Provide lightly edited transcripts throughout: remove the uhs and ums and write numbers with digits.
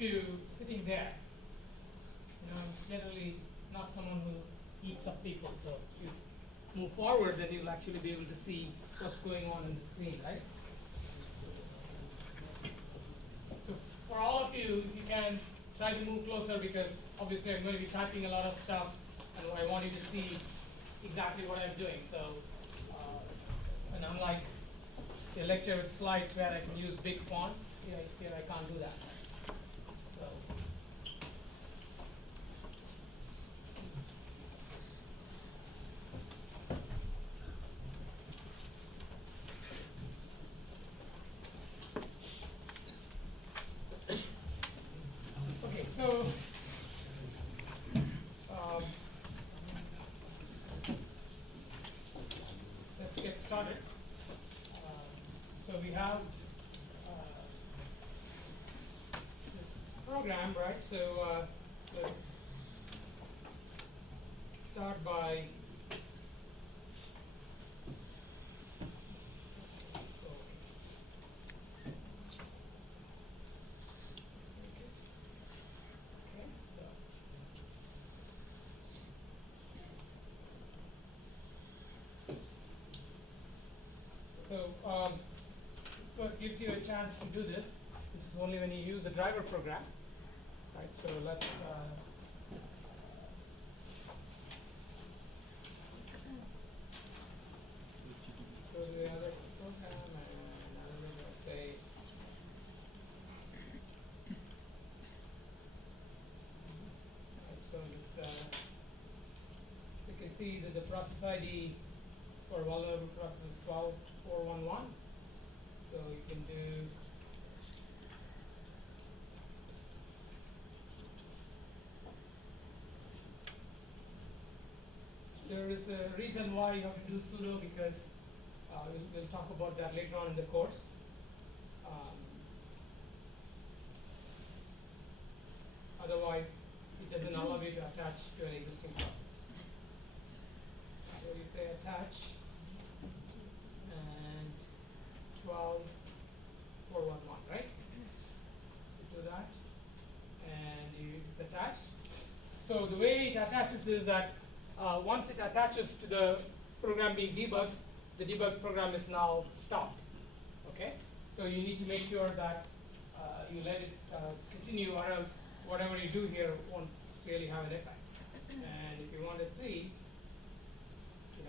of you sitting there, I'm generally not someone who eats up people, so if you move forward, then you'll actually be able to see what's going on in the screen, right? So for all of you, if you can try to move closer, because obviously I'm going to be typing a lot of stuff, and I want you to see exactly what I'm doing. So, and unlike the lecture with slides where I can use big fonts, here I can't do that. So. Okay, so let's get started. So we have this program, right? So let's start by So first gives you a chance to do this. This is only when you use the driver program, right? So let's go to the other program, and I'm going to say so this so you can see that the process ID for vulnerable process is 12411. So you can do there is a reason why you have to do sudo, because we'll talk about that later on in the course. Otherwise, it doesn't allow you to attach to an existing process. So you say attach and 12411, right? You do that, and it's attached. So the way it attaches is that once it attaches to the program being debugged, the debug program is now stopped. Okay? So you need to make sure that you let it continue, or else whatever you do here won't really have an effect. And if you want to see,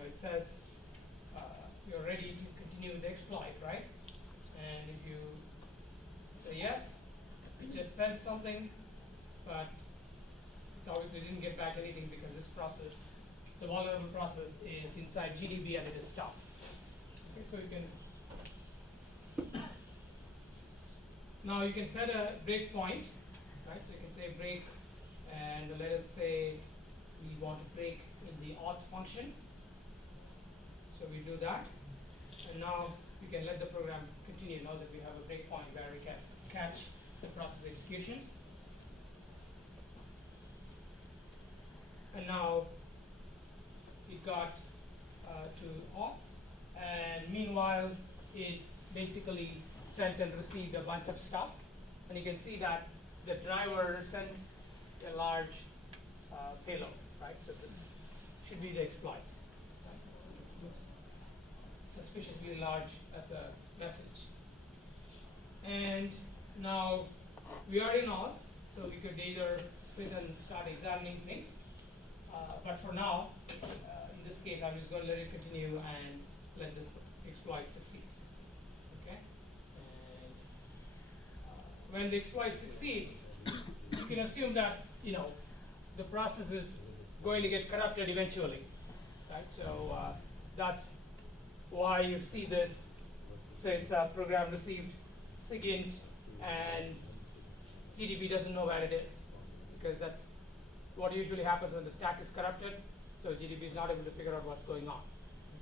it says you're ready to continue the exploit, right? And if you say yes, it just sent something, but it obviously didn't get back anything because this process, the vulnerable process, is inside GDB and it is stopped. Okay, so you can now you can set a breakpoint, right? So you can say break, and let us say we want to break in the auth function. So we do that, and now we can let the program continue now that we have a breakpoint where we can catch the process execution. And now it got to auth, and meanwhile it basically sent and received a bunch of stuff. And you can see that the driver sent a large payload, right? So this should be the exploit. Right? This looks suspiciously large as a message. And now we are in auth, so we could either sit and start examining things. But for now, in this case, I'm just going to let it continue and let this exploit succeed. Okay? And when the exploit succeeds, you can assume that the process is going to get corrupted eventually, right? So that's why you see this says program received SIGINT, and GDB doesn't know where it is, because that's what usually happens when the stack is corrupted. So GDB is not able to figure out what's going on.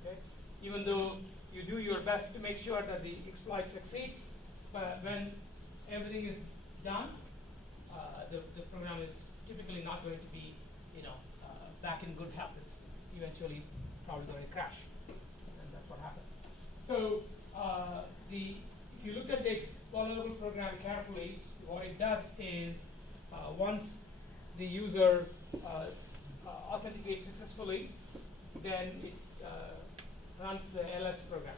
Okay? Even though you do your best to make sure that the exploit succeeds, but when everything is done, the program is typically not going to be, back in good health. It's eventually probably going to crash, and that's what happens. So if you look at the vulnerable program carefully, you what it does is once the user authenticates successfully, then it runs the ls program,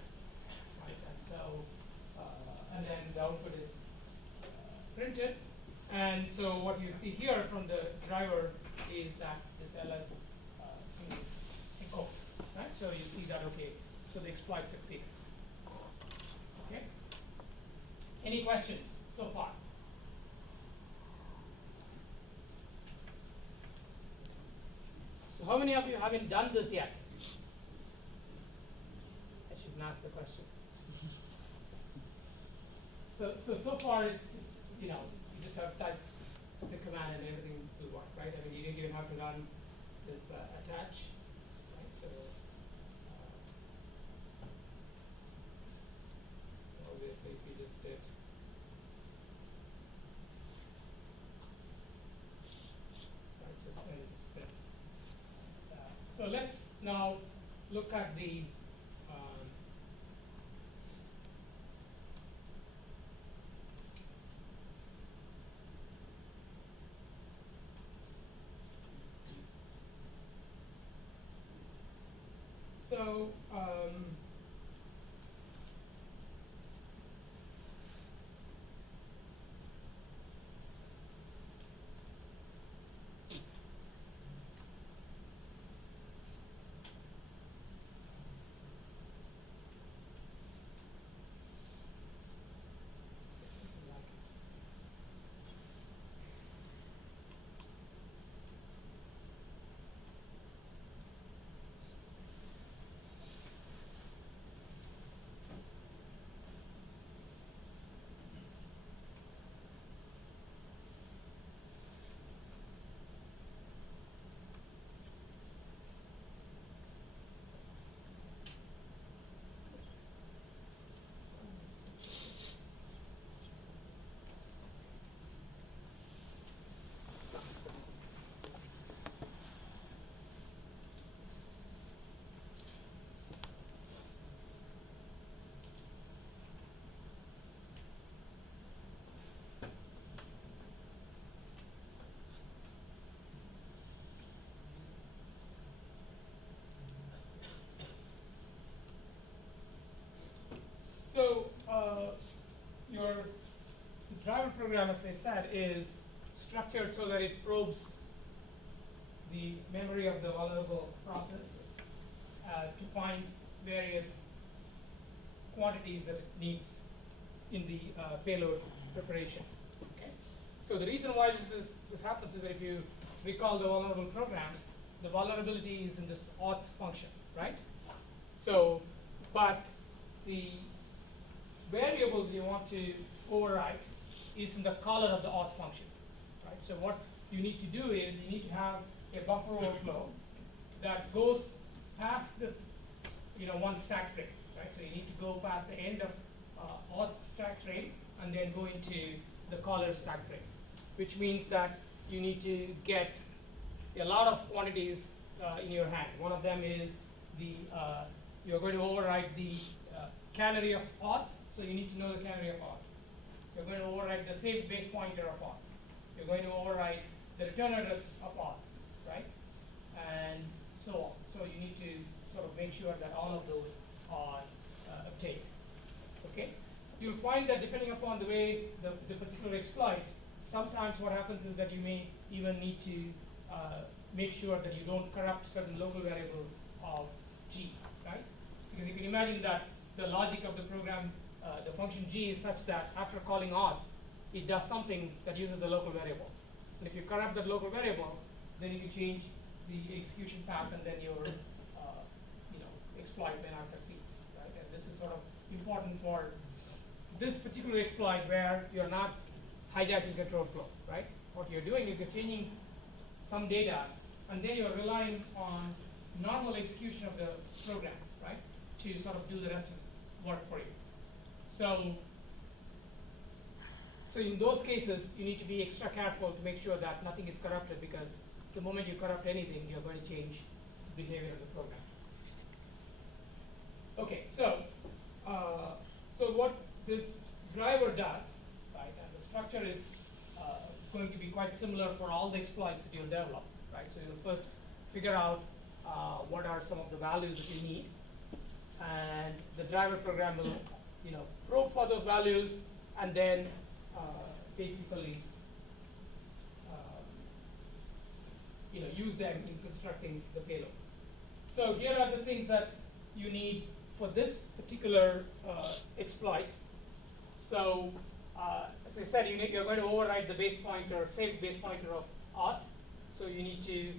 right? And so and then the output is printed. And so what you see here from the driver is that this ls thing is encoded, right? So you see that, okay, so the exploit succeeded. Okay. Any questions so far? So how many of you haven't done this yet? I shouldn't ask the question. So far it's you know, you just have typed the command and everything will work, right? I mean, you didn't even have to run this attach, right? So obviously if you just did right, so it's going to just fit. So let's now look at the so your driver program, as I said, is structured so that it probes the memory of the vulnerable process to find various quantities that it needs in the payload preparation. Okay? So the reason why this happens is that if you recall the vulnerable program, the vulnerability is in this auth function, right? So, but the variable you want to override is in the caller of the auth function, right? So what you need to do is you need to have a buffer overflow that goes past this, one stack frame, right? So you need to go past the end of auth stack frame and then go into the caller stack frame, which means that you need to get a lot of quantities in your hand. One of them is you're going to override the canary of auth, so you need to know the canary of auth. You're going to override the saved base pointer of auth. You're going to override the return address of auth, right? And so on. So you need to sort of make sure that all of those are obtained. Okay? You'll find that depending upon the way the particular exploit, sometimes what happens is that you may even need to make sure that you don't corrupt certain local variables of G, right? Because you can imagine that the logic of the program, the function G is such that after calling auth, it does something that uses the local variable. And if you corrupt that local variable, then you can change the execution path, and then your exploit may not succeed, right? And this is sort of important for this particular exploit where you're not hijacking control flow, right? What you're doing is you're changing some data, and then you're relying on normal execution of the program, right, to sort of do the rest of the work for you. So in those cases, you need to be extra careful to make sure that nothing is corrupted, because the moment you corrupt anything, you're going to change the behavior of the program. Okay, so what this driver does, right, and the structure is going to be quite similar for all the exploits that you'll develop, right? So you'll first figure out what are some of the values that you need, and the driver program will, probe for those values, and then basically, use them in constructing the payload. So here are the things that you need for this particular exploit. So as I said, you're going to override the base pointer, saved base pointer of auth. So you need to,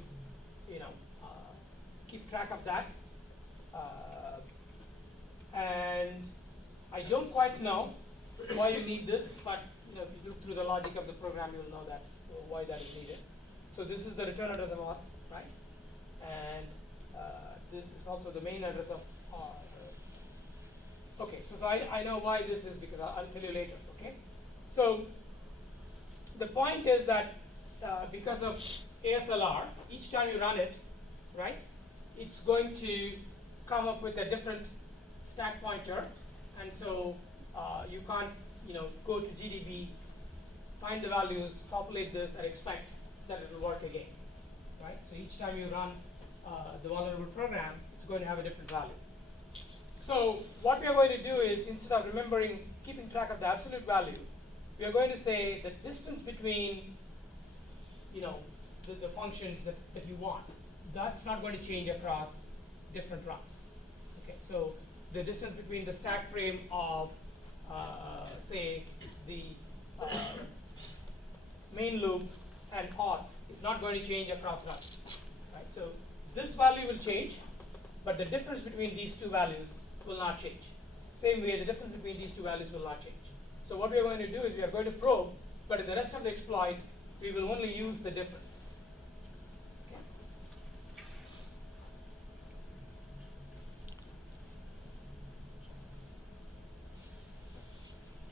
keep track of that. And I don't quite know why you need this, but if you look through the logic of the program, you'll know that why that is needed. So this is the return address of auth, right? And this is also the main address of okay, so I know why this is, because I'll tell you later, okay? So the point is that because of ASLR, each time you run it, right, it's going to come up with a different stack pointer, and so you can't, go to GDB, find the values, populate this, and expect that it will work again, right? So each time you run the vulnerable program, it's going to have a different value. So what we are going to do is, instead of keeping track of the absolute value, we are going to say the distance between, the functions that you want. That's not going to change across different runs. Okay, so the distance between the stack frame of, say, the main loop and auth is not going to change across runs. Right? So this value will change, but the difference between these two values will not change. Same way, the difference between these two values will not change. So what we are going to do is we are going to probe, but in the rest of the exploit, we will only use the difference. Okay.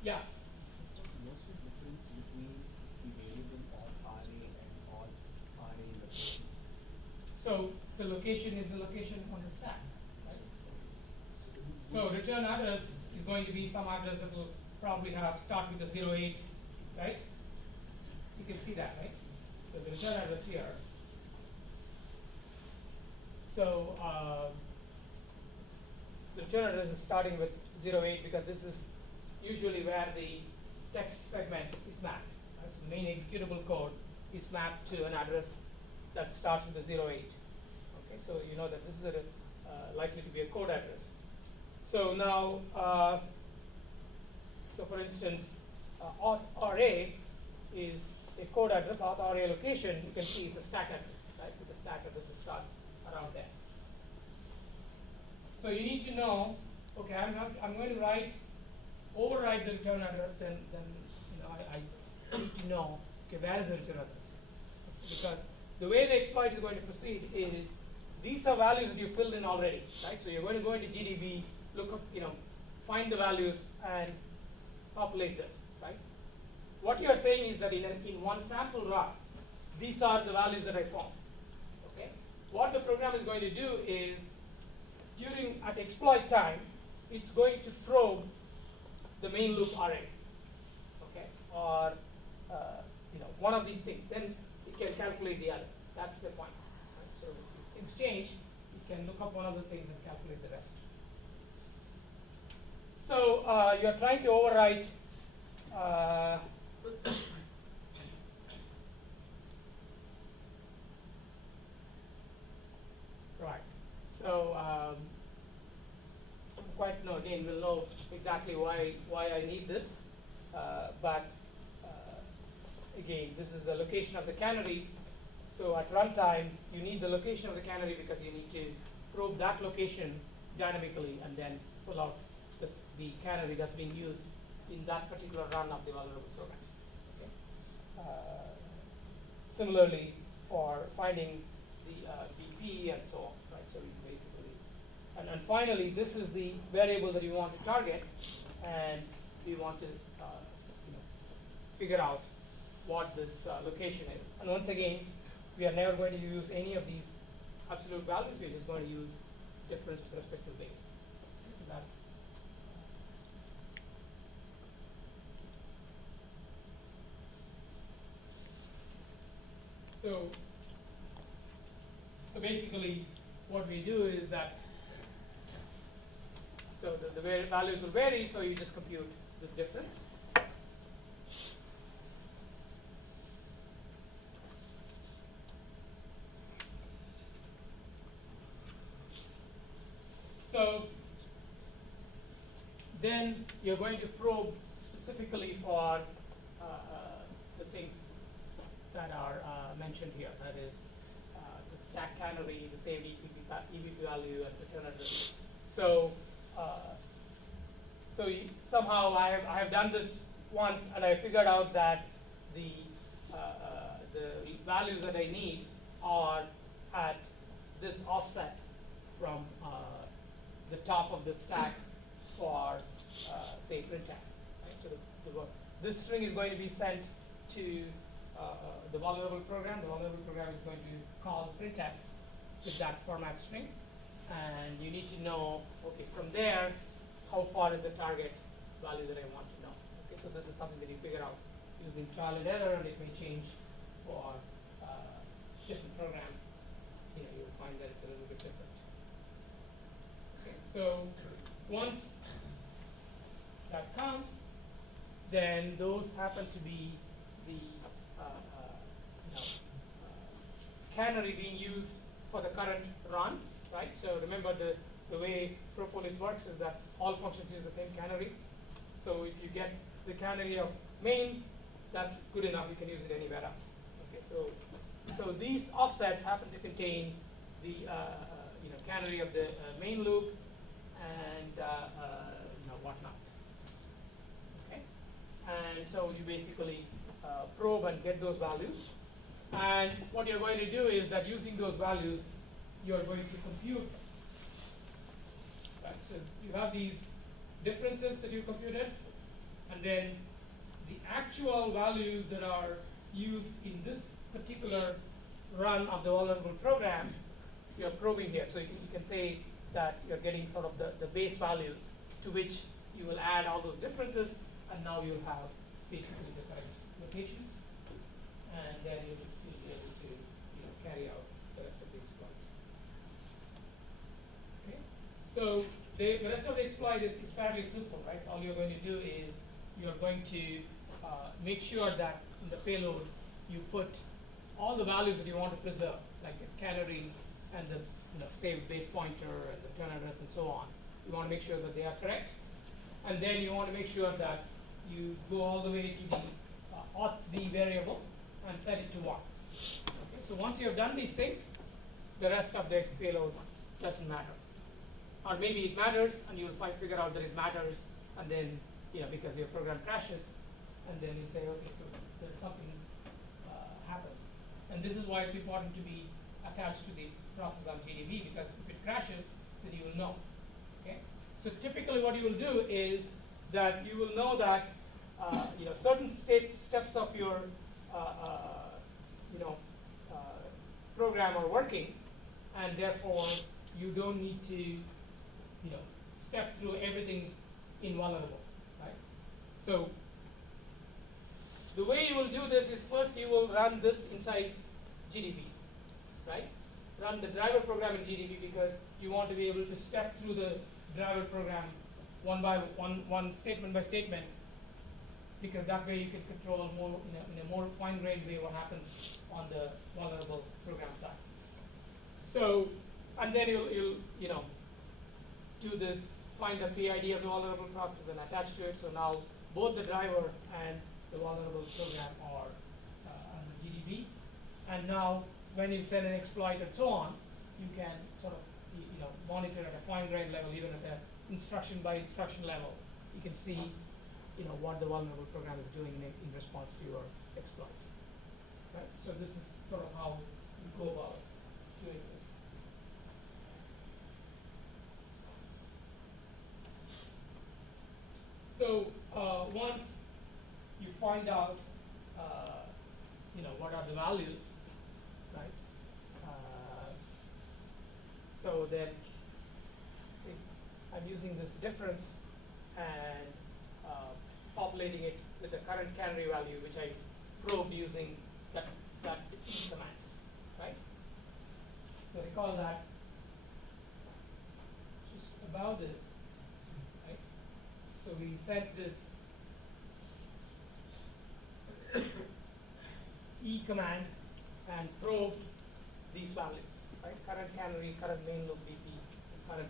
Yeah. What's the difference between the variable auth array and auth array location? So the location is the location on the stack. Right? So return address is going to be some address that will probably start with a 08, right? You can see that, right? So the return address here. So the return address is starting with 08 because this is usually where the text segment is mapped. Right? So the main executable code is mapped to an address that starts with a 08. Okay, so you know that this is likely to be a code address. So now, so for instance, auth array is a code address. Auth array location, you can see, is a stack address, right? With the stack address is start around there. So you need to know, okay, I'm going to override the return address. Then I need to know, okay, where is the return address? Because the way the exploit is going to proceed is these are values that you filled in already, right? So you're going to go into GDB, look up, find the values and populate this, right? What you are saying is that in one sample run, these are the values that I found. Okay. What the program is going to do is, at exploit time, it's going to probe the main loop array, okay, or one of these things. Then it can calculate the other. That's the point. Right? So if things change, you can look up one of the things and calculate the rest. So you're trying to overwrite right. So again, we'll know exactly why I need this, but again, this is the location of the canary. So at runtime, you need the location of the canary because you need to probe that location dynamically and then pull out the canary that's being used in that particular run of the vulnerable program. Okay. Similarly, for finding the BP and so on, right? So we basically, and finally, this is the variable that you want to target, and we want to figure out what this location is. And once again, we are never going to use any of these absolute values. We're just going to use difference with respect to base. So that's So, so basically, what we do is that, so the values will vary, so you just compute this difference. So then you're going to probe specifically for the things that are mentioned here. That is the stack canary, the saved EBP value, and the return address. So somehow I have done this once, and I figured out that the values that I need are at this offset from the top of the stack for say printf. Right? So this string is going to be sent to the vulnerable program. The vulnerable program is going to call printf with that format string, and you need to know, okay, from there, how far is the target value that I want to know. Okay, so this is something that you figure out using trial and error, and it may change for different programs. You know, you'll find that it's a little bit different. Okay, so once that comes, then those happen to be the canary being used for the current run, right? So remember the way Propolis works is that all functions use the same canary. So if you get the canary of main, that's good enough. You can use it anywhere else. Okay, so these offsets happen to contain the canary of the main loop and whatnot. Okay, and so you basically probe and get those values. And what you're going to do is that using those values, you're going to compute. Right, so you have these differences that you computed, and then the actual values that are used in this particular run of the vulnerable program, you're probing here. So you can say that you're getting sort of the base values to which you will add all those differences, and now you'll have basically the correct notations, and then you'll be able to carry out the rest of the exploit. Okay, so the rest of the exploit is fairly simple, right? So all you're going to do is you're going to make sure that in the payload you put all the values that you want to preserve, like the canary and the saved base pointer and the return address and so on. You want to make sure that they are correct, and then you want to make sure that you go all the way to the auth v variable and set it to 1. Okay, so once you have done these things, the rest of the payload doesn't matter. Or maybe it matters, and you will figure out that it matters, and then because your program crashes, and then you say, okay, so there's something happened. And this is why it's important to be attached to the process on GDB, because if it crashes, then you will know. Okay? So typically what you will do is that you will know that certain steps of your program are working, and therefore you don't need to step through everything in vulnerable, right? So the way you will do this is first you will run this inside GDB, right? Run the driver program in GDB because you want to be able to step through the driver program one statement by statement, because that way you can control more in a more fine-grained way what happens on the vulnerable program side. So, and then you'll do this, find the PID of the vulnerable process and attach to it. So now both the driver and the vulnerable program are on the GDB. And now when you send an exploit and so on, you can sort of monitor at a fine-grained level, even at the instruction by instruction level. You can see what the vulnerable program is doing in response to your exploit. Right? So this is sort of how you go about doing this. So once you find out, what are the values, right? So then, see, I'm using this difference and populating it with the current canary value, which I probed using that command. call that just about this, right? So we set this E command and probe these values, right? Current canary, current main loop BP, current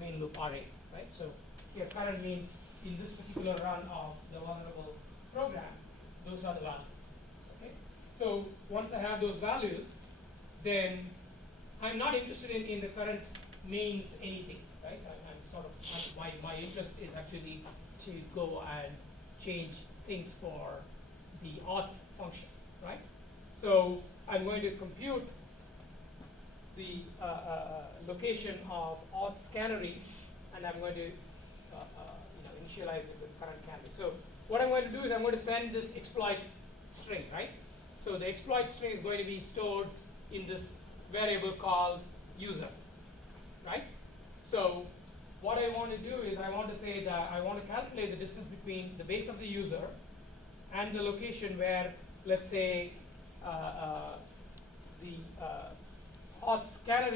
main loop RA, right? So here current means in this particular run of the vulnerable program, those are the values, okay? So once I have those values, then I'm not interested in the current means anything, right? I'm sort of, my interest is actually to go and change things for the auth function, right? So I'm going to compute the location of auth canary, and I'm going to initialize it with current canary. So what I'm going to do is I'm going to send this exploit string, right? So the exploit string is going to be stored in this variable called user, right? So what I want to do is I want to say that I want to calculate the distance between the base of the user and the location where, let's say, the auth canary